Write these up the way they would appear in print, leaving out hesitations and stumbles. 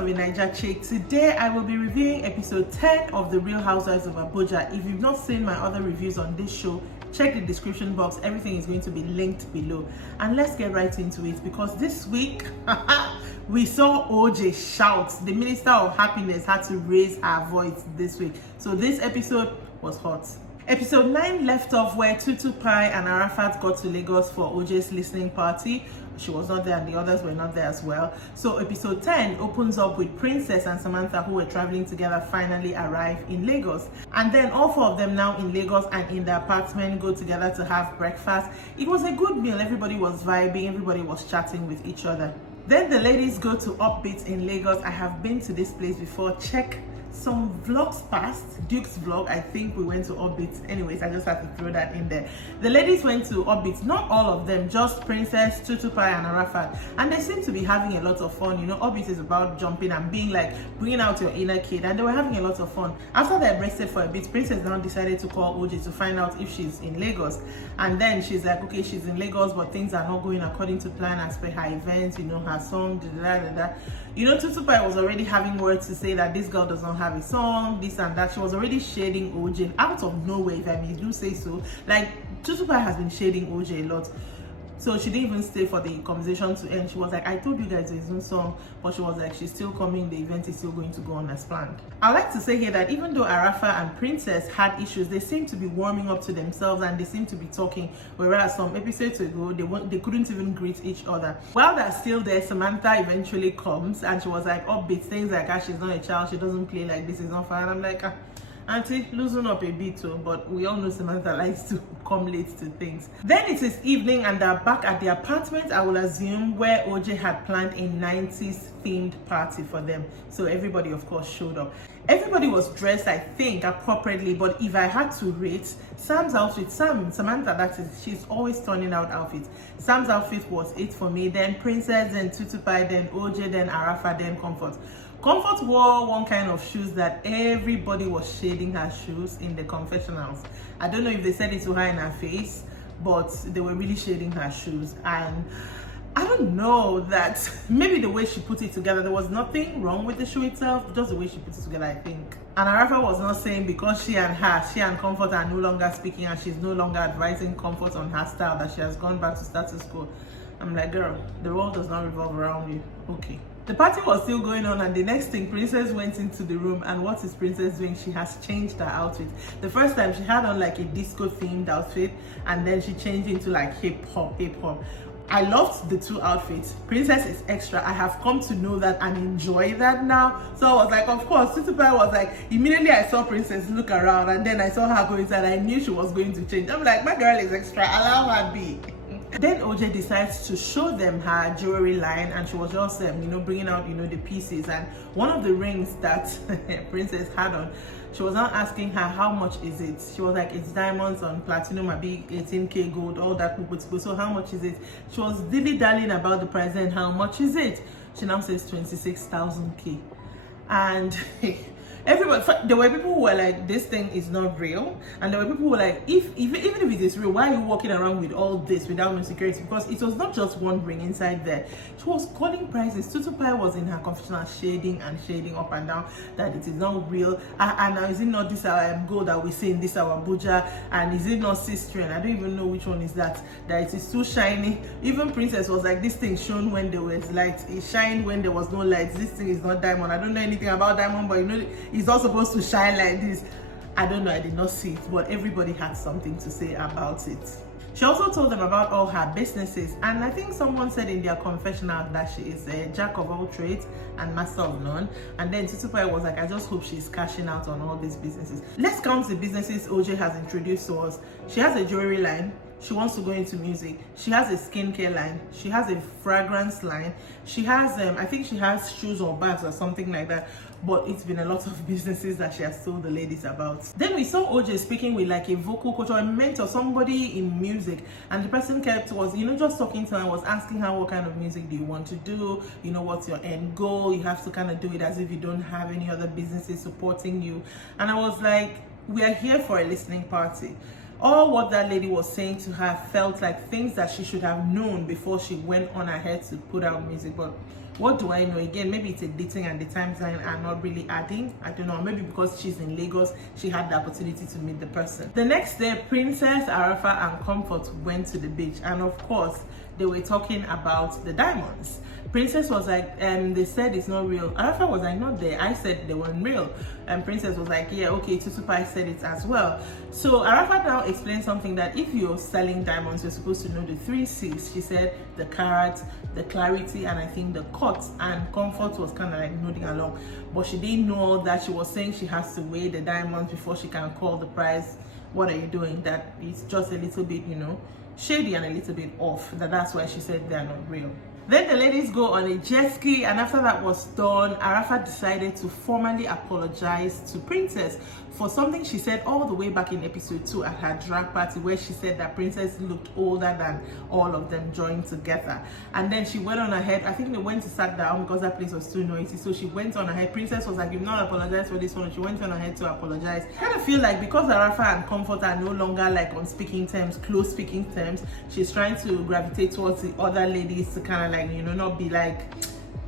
of a Naija Chic. Today I will be reviewing episode 10 of the Real Housewives of Abuja. If you've not seen my other reviews on this show, check the description box. Everything is going to be linked below. And let's get right into it, because this week we saw OJ shout. The Minister of Happiness had to raise her voice this week. So this episode was hot. Episode 9 left off where Tutu Pai and Arafat got to Lagos for OJ's listening party. She was not there and the others were not there as well. So episode 10 opens up with Princess and Samantha, who were traveling together, finally arrive in Lagos. And then all four of them now in Lagos and in the apartment go together to have breakfast. It was a good meal. Everybody was vibing. Everybody was chatting with each other. Then the ladies go to Upbeat in Lagos. I have been to this place before. Check some vlogs past. Duke's vlog, I think we went to Orbit. Anyways, I just have to throw that in there. The ladies went to Orbit, not all of them, just Princess, Tutu Pai and Arafat, and they seem to be having a lot of fun. You know, Orbit is about jumping and being like, bringing out your inner kid, and they were having a lot of fun. After they rested for a bit, Princess now decided to call OJ to find out if she's in Lagos, and then she's like, okay, she's in Lagos, but things are not going according to plan as per her events, you know, her song, You know, Tutu Pai was already having words to say that this girl does not have a song, this and that. She was already shading OJ out of nowhere, if I may do say so. Like, Tutu Pai has been shading OJ a lot. So she didn't even stay for the conversation to end. She was like, I told you guys there's no song, but she was like, she's still coming, the event is still going to go on as planned. I like to say here that even though Arafat and Princess had issues, they seem to be warming up to themselves and they seem to be talking, whereas some episodes ago, they couldn't even greet each other. While they're still there, Samantha eventually comes and she was like, upbeat, things like, she's not a child, she doesn't play like this, is not fun. I'm like, Auntie, loosen up a bit too, but we all know Samantha likes to come late to things. Then it is evening and they're back at the apartment, I will assume, where OJ had planned a 90s themed party for them. So everybody, of course, showed up. Everybody was dressed, I think, appropriately, but if I had to rate Sam's outfit, Samantha, that is, she's always turning out outfits. Sam's outfit was 8 for me, then Princess, then Tutu Pai, then OJ, then Arafat, then Comfort. Comfort wore one kind of shoes that everybody was shading her shoes in the confessionals. I don't know if they said it to her in her face, but they were really shading her shoes. And I don't know, that maybe the way she put it together, there was nothing wrong with the shoe itself, just the way she put it together, I think. And Arafat was not saying because she and Comfort are no longer speaking and she's no longer advising Comfort on her style, that she has gone back to status quo. I'm like, girl, the world does not revolve around you. Okay. The party was still going on, and the next thing, Princess went into the room, and what is Princess doing? She has changed her outfit. The first time she had on like a disco themed outfit, and then she changed into like hip hop. I loved the two outfits. Princess is extra. I have come to know that and enjoy that now. So I was like, of course, Tutu Pai was like, immediately I saw Princess look around, and then I saw her go inside. I knew she was going to change. I'm like, my girl is extra, allow her be. Then OJ decides to show them her jewelry line, and she was just bringing out the pieces, and one of the rings that Princess had on, she was not asking her how much is it. She was like, it's diamonds on platinum, a big 18k gold, all that, so how much is it? She was dilly-dallying about the price, and how much is it? She now says 26,000k. And everybody, there were people who were like, this thing is not real, and there were people who were like, even if it is real, why are you walking around with all this without no security? Because it was not just one ring inside there. She was calling prices. Tutu Pai was in her confessional shading up and down that it is not real, and now is it not this gold that we see in this our Abuja, and is it not sistering? I don't even know which one is that it is too shiny. Even Princess was like, this thing shone when there was light, it shined when there was no light, this thing is not diamond. I don't know anything about diamond, but it's not supposed to shine like this. I don't know, I did not see it, but everybody had something to say about it. She also told them about all her businesses, and I think someone said in their confessional that she is a jack of all trades and master of none. And then Tutu Pai was like, I just hope she's cashing out on all these businesses. Let's count the businesses OJ has introduced to us. She has a jewelry line. She wants to go into music. She has a skincare line. She has a fragrance line. She has, I think she has shoes or bags or something like that. But it's been a lot of businesses that she has told the ladies about. Then we saw OJ speaking with like a vocal coach or a mentor, somebody in music. And the person was, just talking to her and was asking her, what kind of music do you want to do? What's your end goal? You have to kind of do it as if you don't have any other businesses supporting you. And I was like, we are here for a listening party. All what that lady was saying to her felt like things that she should have known before she went on ahead to put out music. But What do I know? Again, maybe it's a dating and the timeline are not really adding. I don't know. Maybe because she's in Lagos, she had the opportunity to meet the person. The next day, Princess, Arafa, and Comfort went to the beach, and of course, they were talking about the diamonds. Princess was like, they said it's not real. Arafa was like, not there. I said they weren't real. And Princess was like, yeah, okay, Tutupai said it as well. So Arafa now explained something that if you're selling diamonds, you're supposed to know the 3 C's. She said the carat, the clarity, and I think the cut. And Comfort was kind of like nodding along. But she didn't know all that. She was saying she has to weigh the diamonds before she can call the price. What are you doing? That it's just a little bit, shady and a little bit off. That's why she said they're not real. Then the ladies go on a jet ski, and after that was done, Arafa decided to formally apologize to Princess for something she said all the way back in episode 2 at her drag party, where she said that Princess looked older than all of them joined together. And then she went on ahead. I think they went to sat down because that place was too noisy, so she went on ahead. Princess was like, you've not apologized for this one. She went on ahead to apologize. I kind of feel like because Arafa and Comfort are no longer like on speaking terms, close speaking terms, she's trying to gravitate towards the other ladies to kind of like, not be like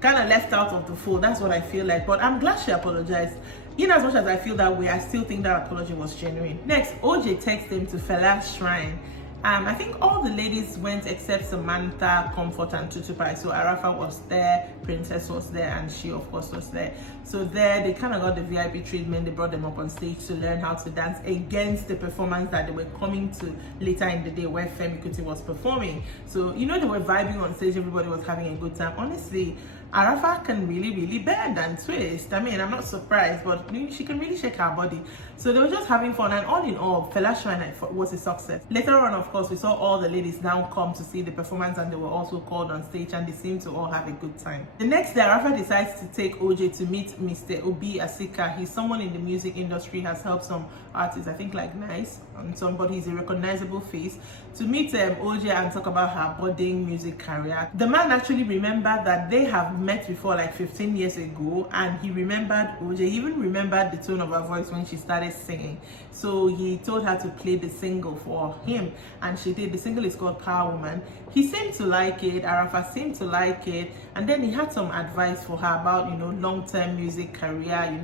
kind of left out of the fold. That's what I feel like. But I'm glad she apologized. In as much as I feel that way, I still think that apology was genuine. Next, OJ texted him to Fela's shrine. I think all the ladies went except Samantha, Comfort, and Tutupai. So Arafa was there, Princess was there, and she of course was there. So there, they kind of got the VIP treatment. They brought them up on stage to learn how to dance against the performance that they were coming to later in the day where Femi Kuti was performing. So, they were vibing on stage. Everybody was having a good time. Honestly, Arafa can really bend and twist. I mean, I'm not surprised, but she can really shake her body. So they were just having fun, and all in all, Fela Shrine was a success. Later on, of course, we saw all the ladies now come to see the performance, and they were also called on stage, and they seemed to all have a good time. The next day, Arafa decides to take OJ to meet Mr. Obi Asika. He's someone in the music industry, has helped some artists, I think like Nice, and somebody. He's a recognizable face, to meet OJ and talk about her budding music career. The man actually remembered that they have met before like 15 years ago, and he remembered OJ. He even remembered the tone of her voice when she started singing. So he told her to play the single for him, and she did. The single is called Power Woman. He seemed to like it, Arafa seemed to like it, and then he had some advice for her about long-term music career,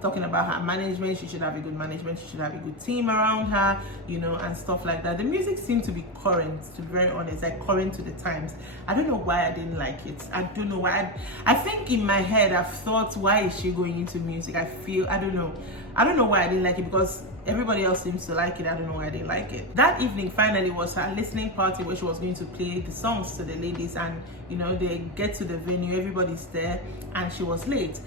talking about her management. She should have a good management, she should have a good team around her, and stuff like that. The music seemed to be current, to be very honest, like current to the times. I don't know why I didn't like it. I don't know why. I think in my head I've thought, why is she going into music? I don't know why I didn't like it, because everybody else seems to like it. I don't know why I didn't like it. That evening finally was her listening party, where she was going to play the songs to the ladies, and they get to the venue, everybody's there, and she was late.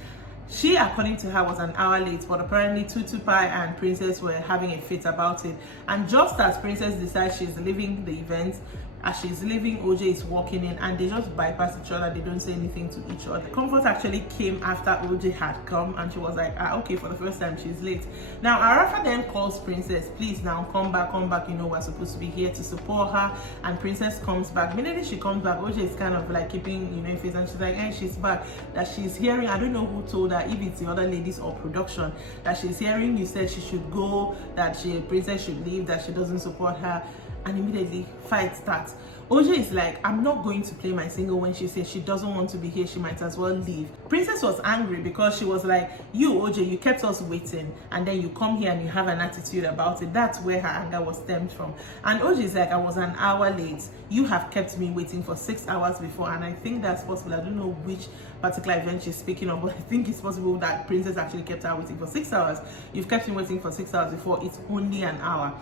She, according to her, was an hour late, but apparently Tutupai and Princess were having a fit about it. And just as Princess decides she's leaving the event, as she's leaving, OJ is walking in, and they just bypass each other. They don't say anything to each other. Comfort actually came after OJ had come, and she was like, okay, for the first time she's late. Now Arafa then calls Princess, please now come back, we're supposed to be here to support her. And Princess comes back. Immediately she comes back, OJ is kind of like keeping in face, and she's like, she's back. That she's hearing, I don't know who told her, if it's the other ladies or production, that she's hearing you said she should go, that Princess should leave, that she doesn't support her. And immediately fight starts. OJ is like, I'm not going to play my single when she says she doesn't want to be here, she might as well leave. Princess was angry because she was like, you OJ, you kept us waiting, and then you come here and you have an attitude about it. That's where her anger was stemmed from. And OJ is like, I was an hour late. You have kept me waiting for 6 hours before. And I think that's possible. I don't know which particular event she's speaking of, but I think it's possible that Princess actually kept her waiting for 6 hours. You've kept me waiting for 6 hours before. It's only an hour.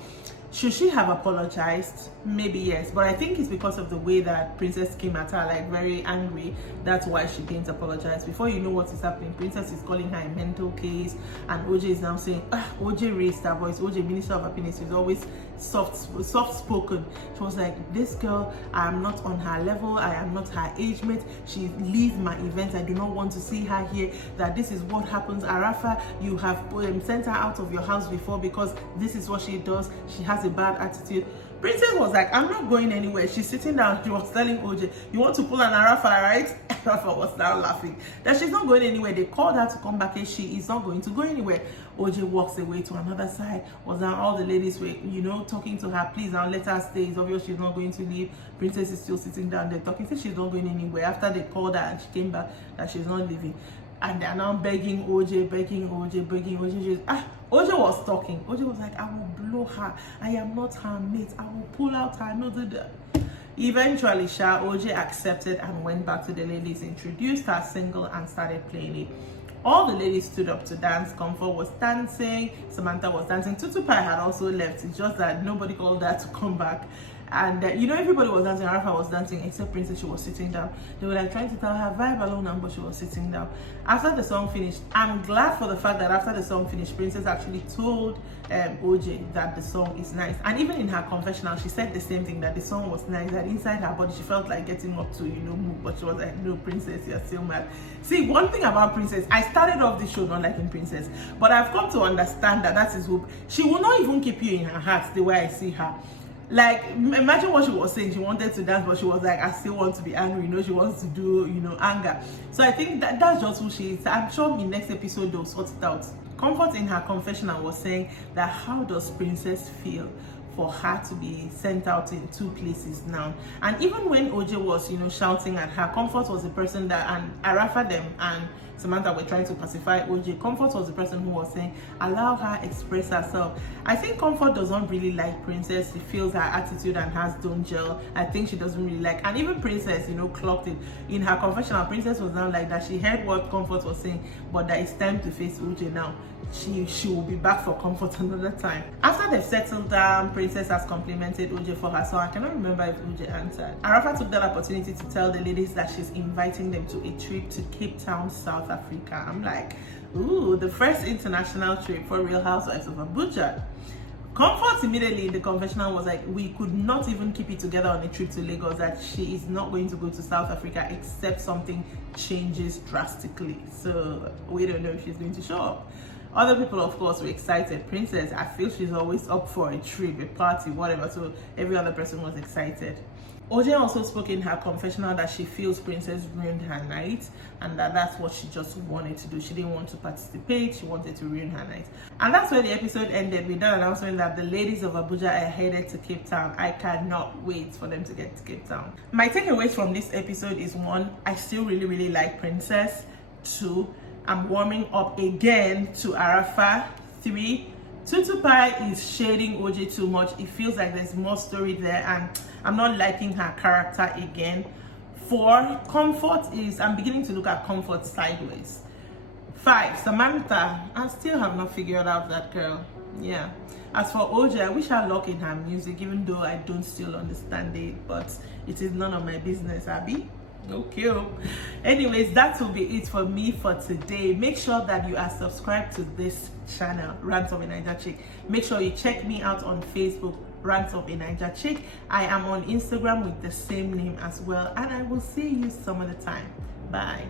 Should she have apologized? Maybe yes, but I think it's because of the way that Princess came at her, like very angry. That's why she didn't apologize. Before you know what is happening, Princess is calling her a mental case, and OJ is now saying, OJ raised her voice. OJ, Minister of Happiness, is always soft spoken. She was like, this girl, I am not on her level, I am not her age mate. She leaves my event, I do not want to see her here. That this is what happens. Arafa, you have sent her out of your house before because this is what she does. She has a bad attitude. Princess was like, I'm not going anywhere. She's sitting down. She was telling OJ, you want to pull an Arafa, right? Arafa was now laughing that she's not going anywhere. They called her to come back, and she is not going to go anywhere. OJ walks away to another side. Was now all the ladies were, you know, talking to her, please now let her stay. It's obvious she's not going to leave. Princess is still sitting down there talking. Says she's not going anywhere. After they called her and she came back, that she's not leaving. And they're now begging OJ. OJ was talking. OJ was like, I will blow her. I am not her mate. I will pull out her nose. Eventually, OJ accepted and went back to the ladies, introduced her single, and started playing it. All the ladies stood up to dance. Comfort was dancing. Samantha was dancing. Tutu Pie had also left. It's just that nobody called her to come back. And you know, everybody was dancing. Arafa was dancing except Princess. She was sitting down. They were like trying to tell her vibe alone, but she was sitting down. After the song finished, I'm glad for the fact that after the song finished, Princess actually told OJ that the song is nice. And even in her confessional, she said the same thing, that the song was nice, that inside her body she felt like getting up to, you know, move, but she was like, no, Princess, you're still mad. See, one thing about Princess, I started off this show not liking Princess, but I've come to understand that that is hope. She will not even keep you in her heart the way I see her. Like, imagine what she was saying. She wanted to dance, but she was like, I still want to be angry. You know, she wants to do, you know, anger. So I think that that's just who she is. I'm sure in next episode they'll sort it out. Comfort in her confessional was saying that how does Princess feel for her to be sent out in two places now? And even when OJ was, you know, shouting at her, Comfort was the person that, and Arafa them and Samantha were trying to pacify OJ. Comfort was the person who was saying, allow her express herself. I think Comfort doesn't really like Princess. She feels her attitude and hers don't gel. I think she doesn't really like, and even Princess, you know, clocked it. In her confessional, Princess was now like that. She heard what Comfort was saying, but that it's time to face OJ now. She will be back for Comfort another time. After they've settled down, Princess has complimented OJ for her song. I cannot remember if OJ answered. Arafa took that opportunity to tell the ladies that she's inviting them to a trip to Cape Town, South Africa. I'm like, ooh, the first international trip for Real Housewives of Abuja. Comfort immediately in the confessional was like, we could not even keep it together on a trip to Lagos, that she is not going to go to South Africa except something changes drastically. So we don't know if she's going to show up. Other people, of course, were excited. Princess, I feel she's always up for a trip, a party, whatever. So every other person was excited. OJ also spoke in her confessional that she feels Princess ruined her night and that that's what she just wanted to do. She didn't want to participate. She wanted to ruin her night. And that's where the episode ended with that announcement that the ladies of Abuja are headed to Cape Town. I cannot wait for them to get to Cape Town. My takeaways from this episode is: 1, I still really like Princess. 2, I'm warming up again to Arafa. 3, Tutu Pie is shading OJ too much. It feels like there's more story there and I'm not liking her character again. 4, Comfort is, I'm beginning to look at Comfort sideways. 5, Samantha, I still have not figured out that girl. Yeah. As for OJ, I wish her luck in her music, even though I don't still understand it, but it is none of my business, Abby. Okay. Anyways, that will be it for me for today. Make sure that you are subscribed to this channel, Rants of a Naija Chick. Make sure you check me out on Facebook, Rants of a Naija Chick. I am on Instagram with the same name as well, and I will see you some other time. Bye.